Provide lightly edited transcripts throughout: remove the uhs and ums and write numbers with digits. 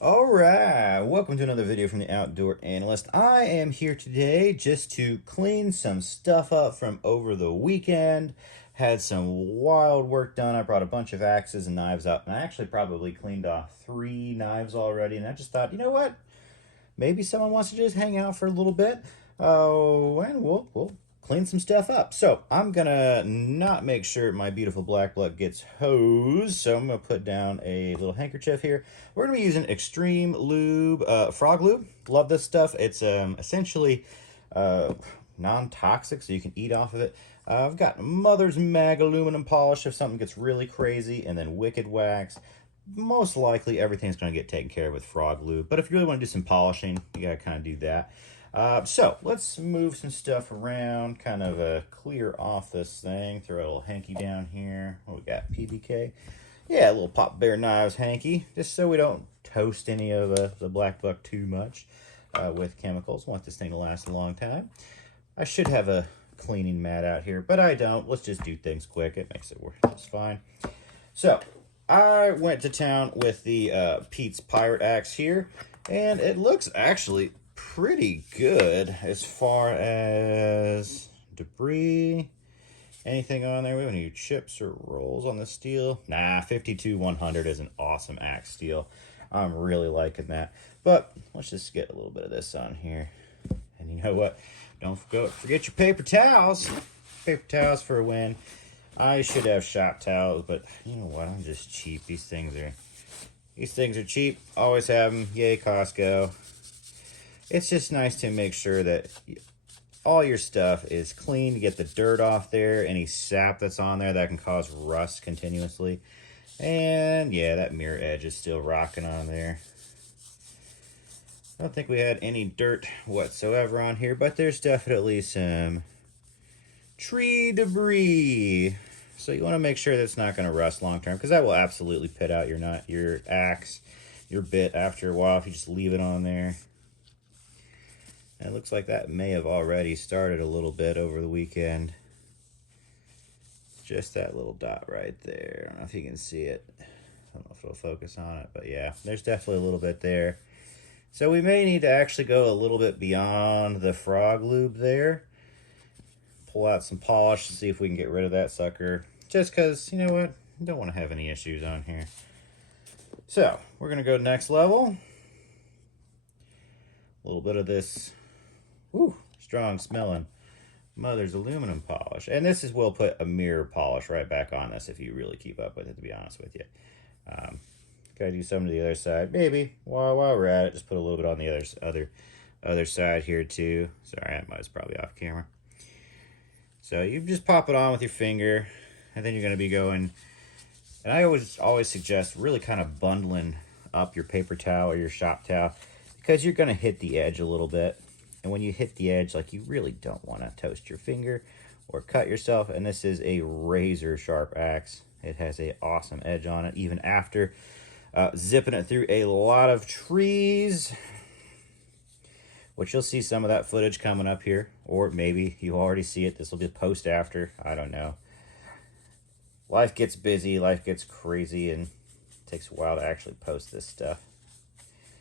All right, welcome to another video from the Outdoor Analyst. I am here today just to clean some stuff up from over the weekend. Had some wild work done. I brought a bunch of axes and knives up, and I actually probably cleaned off 3 knives already. And I just thought, you know what? Maybe someone wants to just hang out for a little bit. And we'll clean some stuff up. So I'm gonna not make sure my beautiful black blood gets hosed. So I'm gonna put down a little handkerchief here. We're gonna be using Extreme Lube, frog lube. Love this stuff. It's essentially non-toxic, so you can eat off of it. I've got Mother's Mag aluminum polish if something gets really crazy, and then Wicked Wax. Most likely everything's going to get taken care of with frog lube, but if you really want to do some polishing, you got to kind of do that. So let's move some stuff around, kind of clear off this thing. Throw a little hanky down here. What we got? PBK. Yeah, a little Pop Bear Knives hanky, just so we don't toast any of the black buck too much with chemicals. Want this thing to last a long time. I should have a cleaning mat out here, but I don't. Let's just do things quick. It makes it work just fine. So I went to town with the Pete's Pirate Axe here, and it looks actually pretty good as far as debris. Anything on there? We have any chips or rolls on the steel? Nah, 52-100 is an awesome axe steel. I'm really liking that. But let's just get a little bit of this on here. And you know what? Don't forget your paper towels. Paper towels for a win. I should have shop towels, but you know what? I'm just cheap. These things are cheap. Always have them. Yay, Costco. It's just nice to make sure that all your stuff is clean, to get the dirt off there, any sap that's on there that can cause rust continuously. And yeah, that mirror edge is still rocking on there. I don't think we had any dirt whatsoever on here, but there's definitely some tree debris. So you want to make sure that's not going to rust long term, because that will absolutely pit out your axe, your bit after a while if you just leave it on there. And it looks like that may have already started a little bit over the weekend. Just that little dot right there. I don't know if you can see it. I don't know if it'll focus on it, but yeah, there's definitely a little bit there. So we may need to actually go a little bit beyond the frog lube there. Pull out some polish to see if we can get rid of that sucker. Just because, you know what? I don't want to have any issues on here. So, we're going to go next level. A little bit of this, strong smelling Mother's aluminum polish. And this is, we'll put a mirror polish right back on this if you really keep up with it, to be honest with you. Gotta do some to the other side. Maybe, while we're at it, just put a little bit on the other side here too. Sorry, I was probably off camera. So you just pop it on with your finger, and then you're going to be going, and I always suggest really kind of bundling up your paper towel or your shop towel, because you're going to hit the edge a little bit. And when you hit the edge, like, you really don't want to toast your finger or cut yourself. And this is a razor sharp axe. It has an awesome edge on it, even after zipping it through a lot of trees, which you'll see some of that footage coming up here, or maybe you already see it. This will be post after. I don't know. Life gets busy, life gets crazy, and it takes a while to actually post this stuff.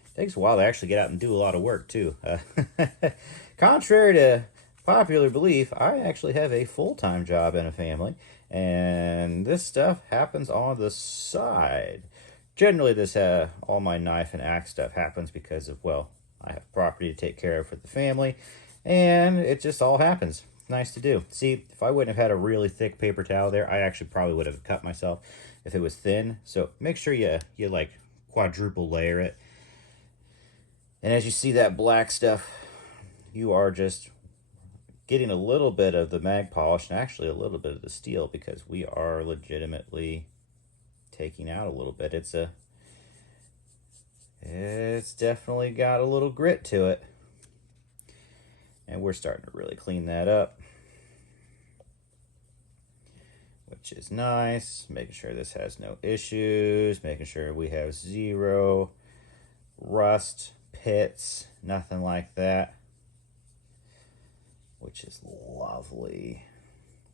It takes a while to actually get out and do a lot of work, too. Contrary to popular belief, I actually have a full-time job and a family, and this stuff happens on the side. Generally, all my knife and axe stuff happens because of, well, I have property to take care of for the family, and it just all happens. Nice to do. See, if I wouldn't have had a really thick paper towel there, I actually probably would have cut myself if it was thin. So make sure you like quadruple layer it. And as you see that black stuff, you are just getting a little bit of the mag polish and actually a little bit of the steel, because we are legitimately taking out a little bit. It's definitely got a little grit to it. And we're starting to really clean that up, which is nice. Making sure this has no issues, making sure we have zero rust, pits, nothing like that, which is lovely.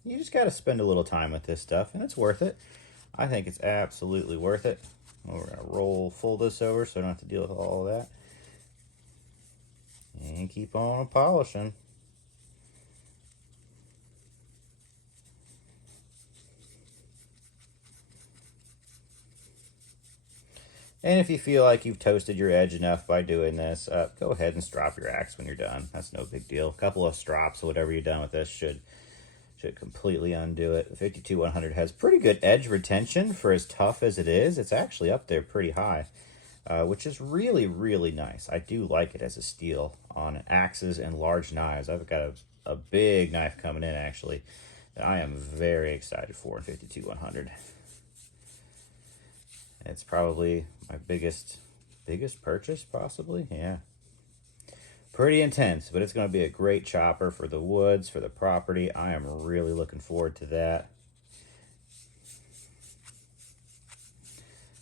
You just got to spend a little time with this stuff, and it's worth it. I think it's absolutely worth it. We're going to fold this over so I don't have to deal with all of that. And keep on polishing. And if you feel like you've toasted your edge enough by doing this, go ahead and strop your axe when you're done. That's no big deal. A couple of strops or whatever you're done with this should completely undo it. The 52-100 has pretty good edge retention for as tough as it is. It's actually up there pretty high, which is really, really nice. I do like it as a steel on axes and large knives. I've got a big knife coming in, actually, that I am very excited for in 52-100. It's probably my biggest purchase, possibly. Yeah. Pretty intense, but it's going to be a great chopper for the woods, for the property. I am really looking forward to that.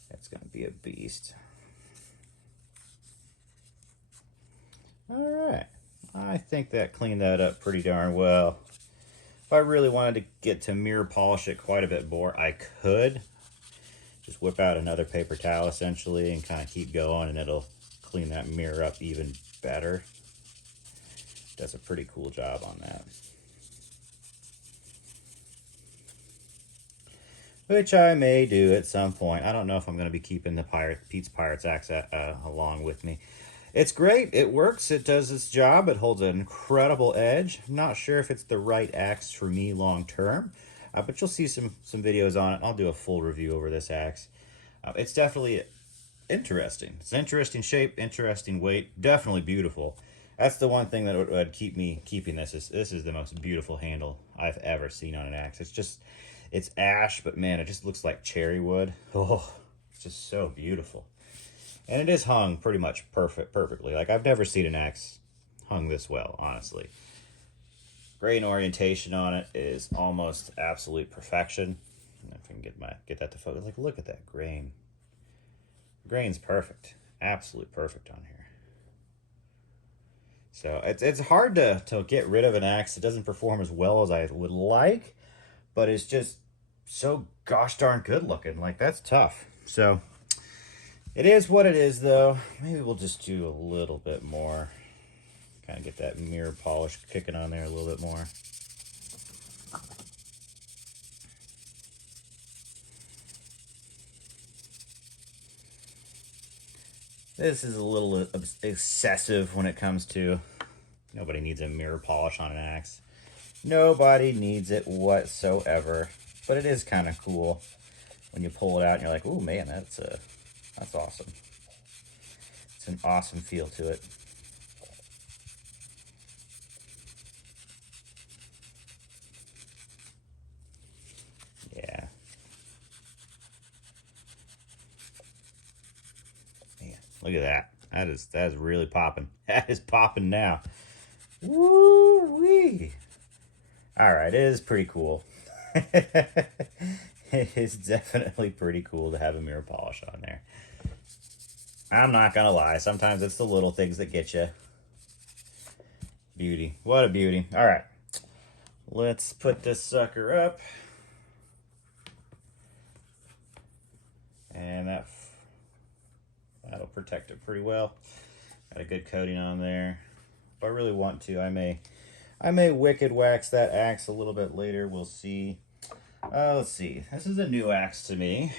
That's going to be a beast. All right. I think that cleaned that up pretty darn well. If I really wanted to get to mirror polish it quite a bit more, I could. Just whip out another paper towel essentially and kind of keep going, and it'll clean that mirror up even better. Does a pretty cool job on that. Which I may do at some point. I don't know if I'm going to be keeping the Pete's Pirates axe along with me. It's great. It works. It does its job. It holds an incredible edge. I'm not sure if it's the right axe for me long term. But you'll see some videos on it. I'll do a full review over this axe. It's definitely interesting. It's an interesting shape, interesting weight, definitely beautiful. That's the one thing that would keep me keeping this. This is the most beautiful handle I've ever seen on an axe. It's ash, but man, it just looks like cherry wood. Oh, it's just so beautiful. And it is hung pretty much perfectly. Like, I've never seen an axe hung this well, honestly. Grain orientation on it is almost absolute perfection. If I can get that to focus, like, look at that grain. Grain's perfect, absolute perfect on here. So it's hard to get rid of an axe. It doesn't perform as well as I would like, but it's just so gosh darn good looking. Like, that's tough. So it is what it is, though. Maybe we'll just do a little bit more. Kind of get that mirror polish kicking on there a little bit more. This is a little excessive when it comes to, nobody needs a mirror polish on an axe. Nobody needs it whatsoever. But it is kind of cool when you pull it out and you're like, oh man, that's awesome. It's an awesome feel to it. Yeah. Man, look at that. That is really popping. That is popping now. Woo-wee. All right, it is pretty cool. It is definitely pretty cool to have a mirror polish on there. I'm not gonna lie, sometimes it's the little things that get you. Beauty. What a beauty. All right, let's put this sucker up. And that'll protect it pretty well. Got a good coating on there. If I really want to, I may wicked wax that axe a little bit later. We'll see. Let's see. This is a new axe to me.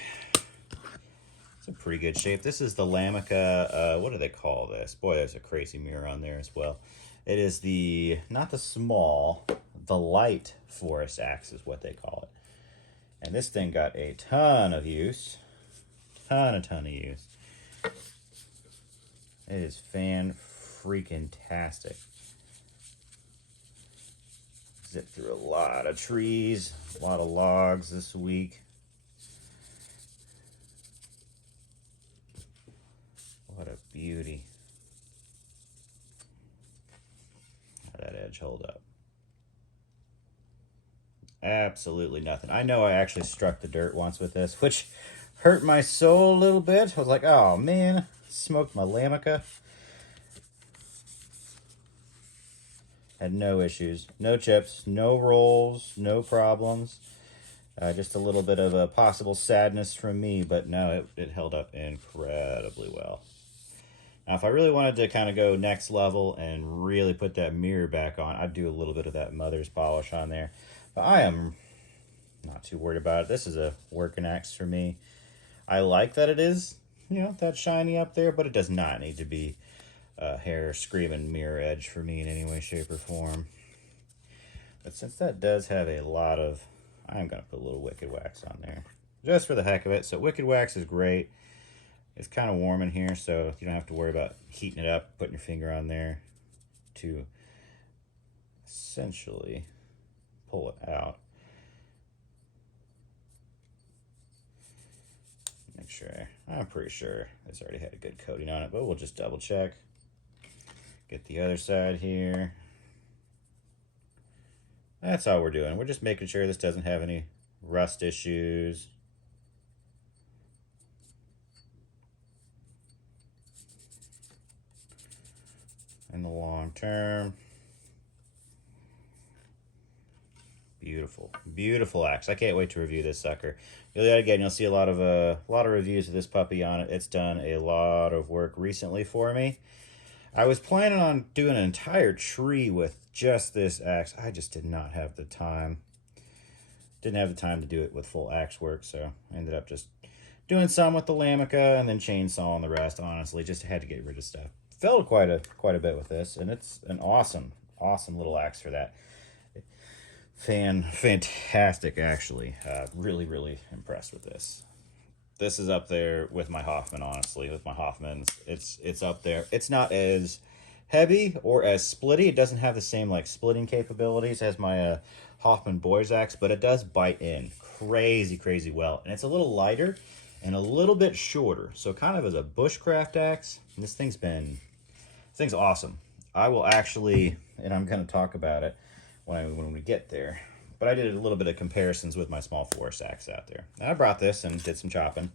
It's in pretty good shape. This is the Lamica. What do they call this? Boy, there's a crazy mirror on there as well. It is not the small, the light forest axe is what they call it. And this thing got a ton of use. Ton of use. It is fan-freaking-tastic. Zipped through a lot of trees, a lot of logs this week. What a beauty. How'd that edge hold up? Absolutely nothing. I know I actually struck the dirt once with this, which hurt my soul a little bit. I was like, oh man, smoked my Lamica. Had no issues, no chips, no rolls, no problems. Just a little bit of a possible sadness from me, but no, it held up incredibly well. Now, if I really wanted to kind of go next level and really put that mirror back on, I'd do a little bit of that mother's polish on there. But I am not too worried about it. This is a working axe for me. I like that it is, that shiny up there, but it does not need to be a hair screaming mirror edge for me in any way, shape, or form. But since that does have a lot of, I'm going to put a little Wicked Wax on there, just for the heck of it. So Wicked Wax is great. It's kind of warm in here, so you don't have to worry about heating it up, putting your finger on there to essentially pull it out. Make sure, I'm pretty sure this already had a good coating on it, but we'll just double check. Get the other side here. That's all we're doing. We're just making sure this doesn't have any rust issues. In the long term. Beautiful, beautiful axe. I can't wait to review this sucker. Again, you'll see a lot of reviews of this puppy on it. It's done a lot of work recently for me. I was planning on doing an entire tree with just this axe. I just did not have the time. Didn't have the time to do it with full axe work, so I ended up just doing some with the Lamica and then chainsawing the rest. Honestly, just had to get rid of stuff. Filled quite a bit with this, and it's an awesome little axe for that. Fantastic, actually. Really impressed with this. This is up there with my Hoffman, honestly. With my Hoffmans, it's up there. It's not as heavy or as splitty. It doesn't have the same like splitting capabilities as my Hoffman Boys axe, but it does bite in crazy well, and it's a little lighter and a little bit shorter. So kind of as a bushcraft axe, this thing's awesome. I will actually, and I'm going to talk about it when we get there. But I did a little bit of comparisons with my small forest axe out there. And I brought this and did some chopping.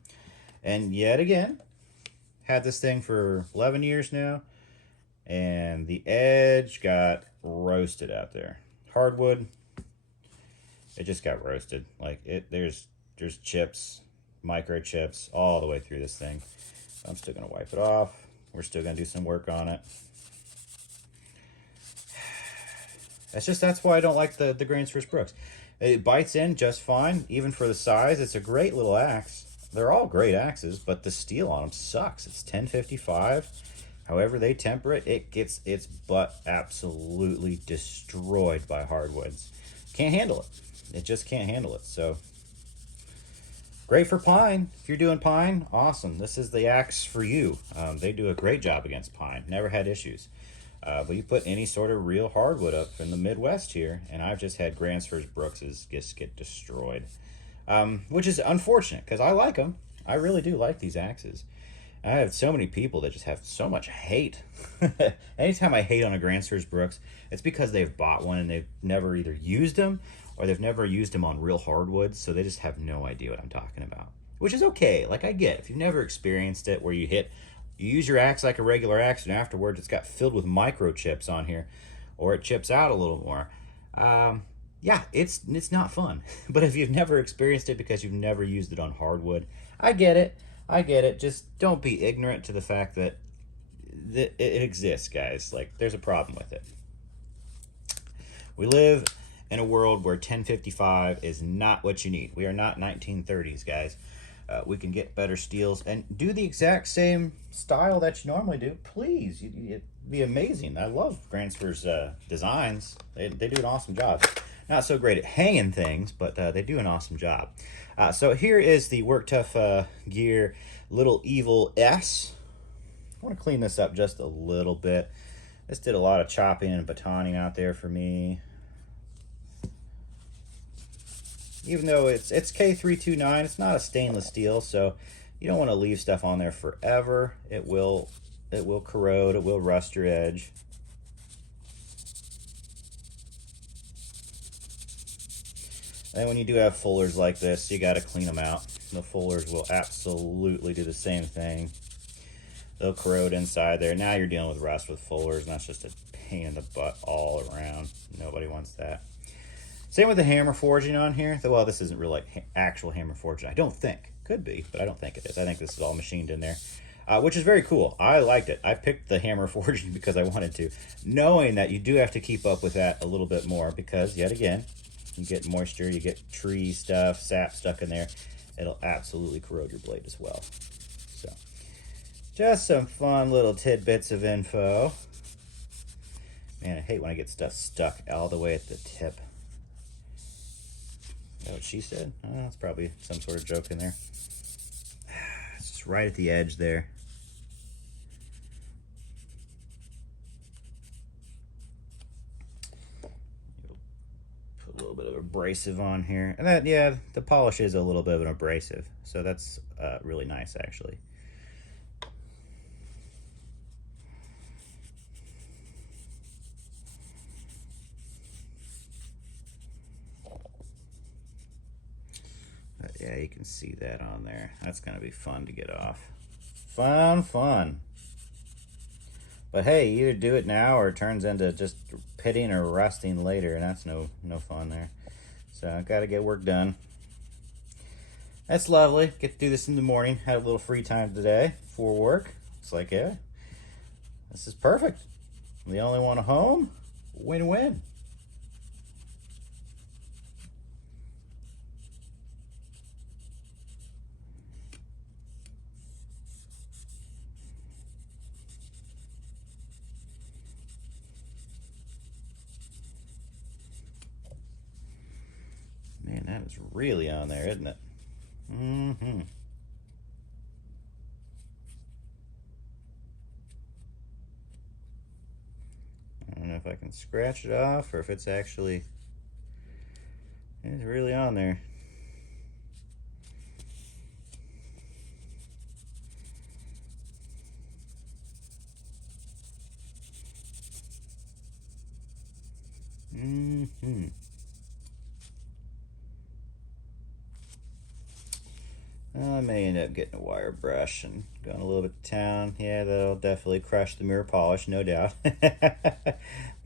And yet again, had this thing for 11 years now. And the edge got roasted out there. Hardwood, it just got roasted. Like there's chips, micro chips, all the way through this thing. I'm still gonna wipe it off. We're still gonna do some work on it. That's why I don't like the Grandsford Brooks. It bites in just fine, even for the size. It's a great little axe. They're all great axes, but the steel on them sucks. It's 1055. However they temper it, it gets its butt absolutely destroyed by hardwoods. Can't handle it. It just can't handle it. So great for pine. If you're doing pine, awesome. This is the axe for you. They do a great job against pine. Never had issues. But you put any sort of real hardwood up in the Midwest here, and I've just had Grandsford Brookses just get destroyed. Which is unfortunate, because I like them. I really do like these axes. I have so many people that just have so much hate. Anytime I hate on a Grandsford Brooks, it's because they've bought one and they've never either used them or they've never used them on real hardwoods, so they just have no idea what I'm talking about. Which is okay. Like, I get it. If you've never experienced it where you use your axe like a regular axe, and afterwards it's got filled with microchips on here, or it chips out a little more. Yeah, it's not fun. But if you've never experienced it because you've never used it on hardwood, I get it. Just don't be ignorant to the fact that it exists, guys. Like, there's a problem with it. We live in a world where 1055 is not what you need. We are not 1930s, guys. We can get better steels and do the exact same style that you normally do. Please, it'd be amazing. I love Grandsford's designs. They do an awesome job. Not so great at hanging things, but they do an awesome job. So here is the Work Tough Gear Little Evil S. I want to clean this up just a little bit. This did a lot of chopping and batoning out there for me. Even though it's K329, it's not a stainless steel, so you don't want to leave stuff on there forever. It will corrode, it will rust your edge. And when you do have fullers like this, you got to clean them out. The fullers will absolutely do the same thing. They'll corrode inside there. Now you're dealing with rust with fullers, and that's just a pain in the butt all around. Nobody wants that. Same with the hammer forging on here. Well, this isn't really like actual hammer forging. I don't think. Could be, but I don't think it is. I think this is all machined in there, which is very cool. I liked it. I picked the hammer forging because I wanted to, knowing that you do have to keep up with that a little bit more because, yet again, you get moisture, you get tree stuff, sap stuck in there. It'll absolutely corrode your blade as well. So, just some fun little tidbits of info. Man, I hate when I get stuff stuck all the way at the tip. Is that what she said? Oh, that's probably some sort of joke in there. It's just right at the edge there. Put a little bit of abrasive on here. And that, yeah, the polish is a little bit of an abrasive. So that's really nice, actually. But yeah, you can see that on there. That's going to be fun to get off. Fun. But hey, either do it now or it turns into just pitting or rusting later, and that's no fun there. So I got to get work done. That's lovely. Get to do this in the morning. Had a little free time today before work. It's like, yeah, this is perfect. I'm the only one at home. Win-win. Man, that is really on there, isn't it? Mm-hmm. I don't know if I can scratch it off or if it's actually... It's really on there. Mm-hmm. I may end up getting a wire brush and going a little bit to town. Yeah, that'll definitely crush the mirror polish, no doubt. But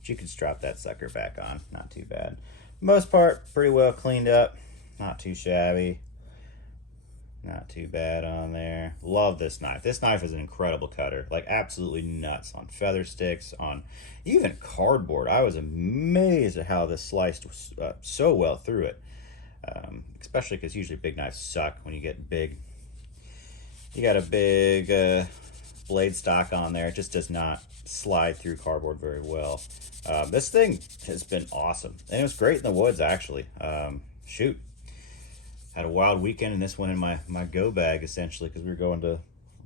you can strap that sucker back on. Not too bad. Most part, pretty well cleaned up. Not too shabby. Not too bad on there. Love this knife. This knife is an incredible cutter. Like, absolutely nuts on feather sticks, on even cardboard. I was amazed at how this sliced so well through it. Especially because usually big knives suck when you get big. You got a big blade stock on there. It just does not slide through cardboard very well. This thing has been awesome. And it was great in the woods, actually. Shoot. Had a wild weekend, and this went in my go bag, essentially, because we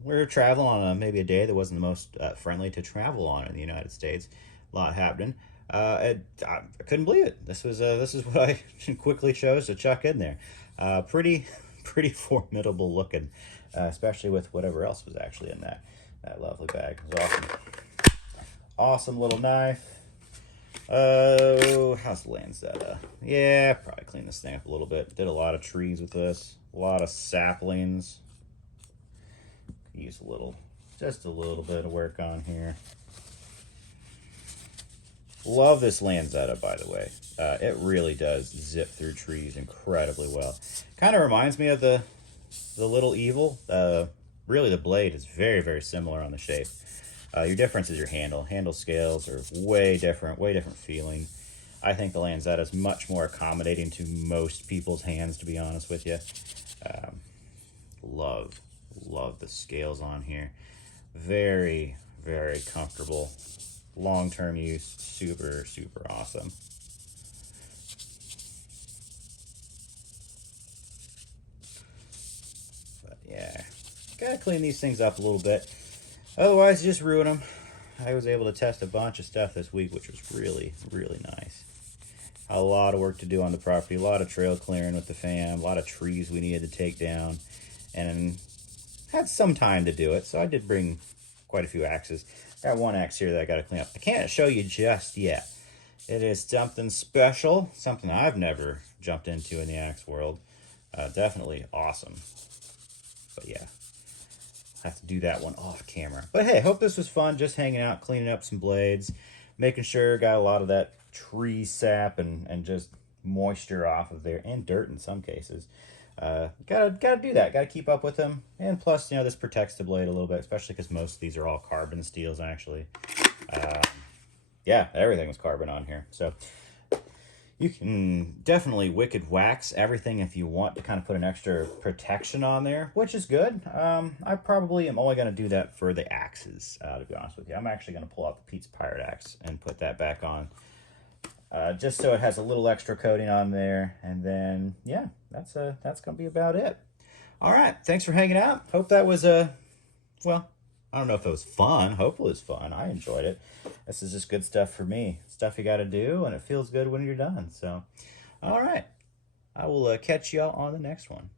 were traveling on maybe a day that wasn't the most friendly to travel on in the United States. A lot happening. I couldn't believe it. This is what I quickly chose to chuck in there. Pretty formidable looking, especially with whatever else was actually in that lovely bag. It was awesome. Awesome little knife. Oh, how's the Lanzetta? Yeah, probably clean this thing up a little bit. Did a lot of trees with this. A lot of saplings. Use just a little bit of work on here. Love this Lanzetta, by the way. It really does zip through trees incredibly well. Kind of reminds me of the Little Evil. Really, the blade is very, very similar on the shape. Your difference is your handle. Handle scales are way different feeling. I think the Lanzetta is much more accommodating to most people's hands, to be honest with you. Love the scales on here. Very, very comfortable. Long-term use, super awesome. But yeah, gotta clean these things up a little bit. Otherwise, just ruin them. I was able to test a bunch of stuff this week, which was really nice. Had a lot of work to do on the property, a lot of trail clearing with the fam, a lot of trees we needed to take down, and had some time to do it, so I did bring quite a few axes. Got one axe here that I got to clean up. I can't show you just yet. It is something special, something I've never jumped into in the axe world. Definitely awesome. But yeah, have to do that one off camera. But hey, hope this was fun, just hanging out, cleaning up some blades, making sure got a lot of that tree sap and just moisture off of there, and dirt in some cases. Gotta do that. Gotta keep up with them. And plus, you know, this protects the blade a little bit, especially because most of these are all carbon steels, actually. Yeah, everything was carbon on here. So you can definitely wicked wax everything if you want to kind of put an extra protection on there, which is good. I probably am only going to do that for the axes, to be honest with you. I'm actually going to pull out the Pete's Pirate Axe and put that back on, just so it has a little extra coating on there. And then, yeah, that's going to be about it. All right, thanks for hanging out. Hope that was well, I don't know if it was fun. Hopefully it was fun. I enjoyed it. This is just good stuff for me. Stuff you got to do, and it feels good when you're done. So, all right. I will catch y'all on the next one.